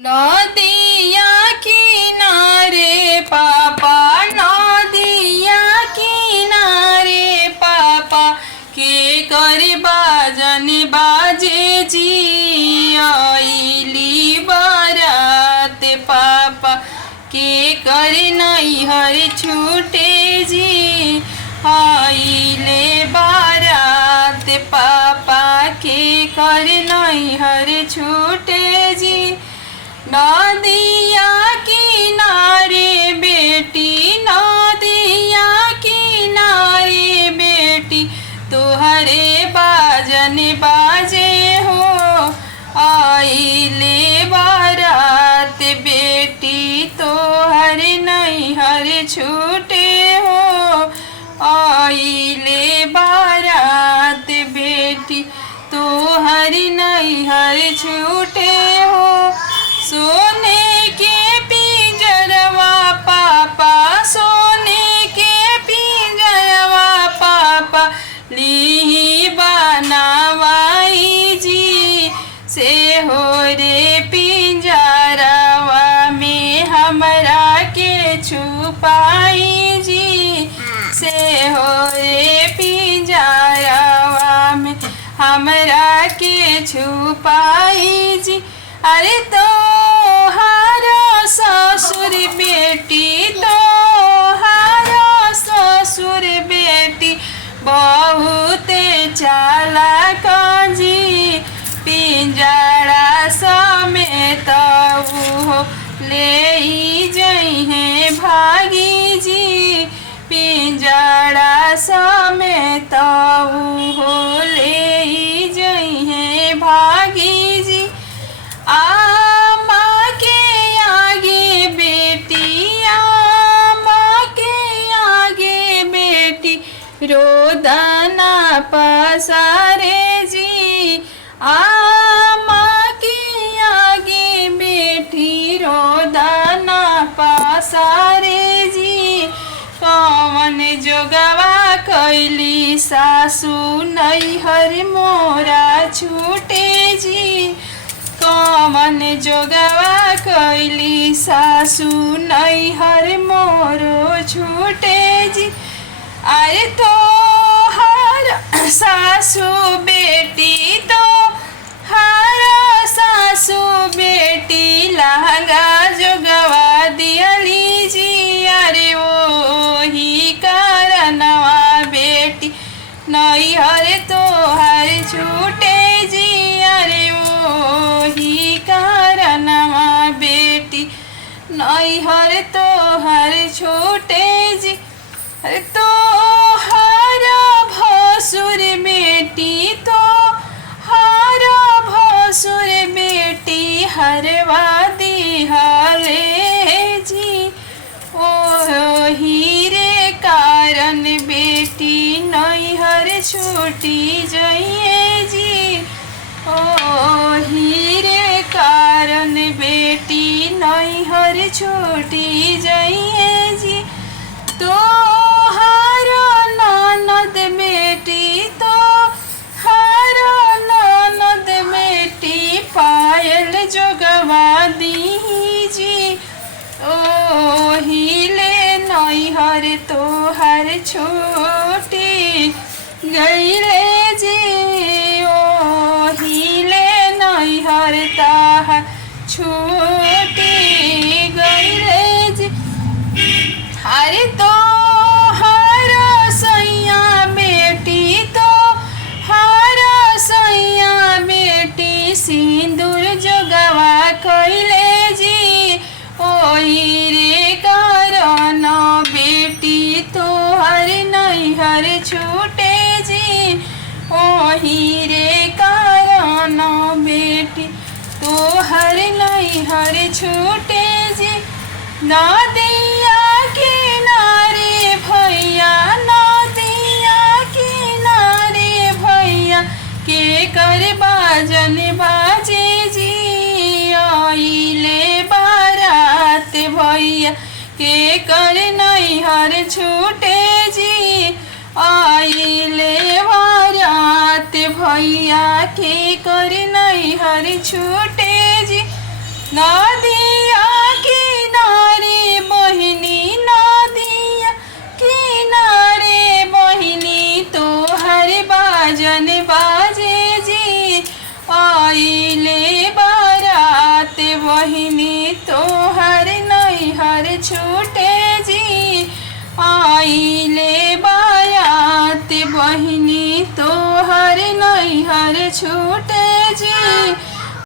नदिया किनारे पापा, नदिया किनारे पापा, के करे बाजन बाजे जी आइली बारात पापा, के करे नैहर छूटे जी आइले बारात पापा, के करे नैहर छूटे जी। नदिया किनारे बेटी, नदिया किनारे बेटी, तुहरे बाजन बाजे हो आइले बारात बेटी, तोहरे नैहर छूटे हो आइले बारात बेटी, तोहरे नैहर छूटे हो। सोने के पिंजरवा पापा, सोने के पिंजरवा पापा, ली बनावाई जी से हो रे पिंजरवा में हमरा के छुपाई जी, से हो रे पिंजरवा में हमरा के छुपाई जी। अरे तो हारो ससुर बेटी, तो हारो ससुर बेटी, बहुत चालाक जी, पिंजरा समेत हो ले जइहे भागी जी, पिंजरा समेत हो ले जइहे भागी जी। आमा के आगे बेटी, आमा के आगे बेटी, रोदना पसारे जी, आमा के आगे बेटी, रोदना पसारे जी। कौन जोगवा कैली सासू नैहर मोरा छूटे जी, कौन जोगवा कैली सासू नैहर मोरो छूटे जी। अरे तो हर सासू बेटी, तो हर सासू बेटी, लहंगा जोगवा दियली जी, अरे वो ही कारणवा बेटी नैहर तो हर छूटे जी, अरे वो ही कारणवा बेटी नैहर तो हर छूटे जी। अरे तो हर भसुर बेटी, तो हर भसुर बेटी, हरवा दिहले जी, ओ हीरे कारण बेटी नैहर छूटी जाइए जी, ओ हीरे कारण बेटी नैहर छूटी जाइए जी। तो हर ननद बेटी, तो हर ननद बेटी, पायल जोगवा दी जी, ओ हिले नैहर तो हर छूटी गईले जी, ओ हिले नैहर ताहर छूटी गईले जी। अरे तो हर सैया बेटी, तो हर सैया बेटी, सिंदूर जोगवा कैले जी, ओही रे कारण बेटी तोहर नैहर छूटे जी, ओही रे कारण बेटी तोहर नैहर छूटे जी। नदिया किनारे भैया, नदिया किनारे भैया, के कर बाजन बाजे जी आइले बारात भैया, के कर नैहर छूटे जी आइले बारात भैया, के कर नैहर छूटे जी। नदिया किनारे बहिनी नदिया किनारे बहिनी तोहर बाजन बाजे जी आइले बारात बहिनी तोहर नैहर छूटे जी आइले बारात बहिनी तोहर नैहर छूटे जी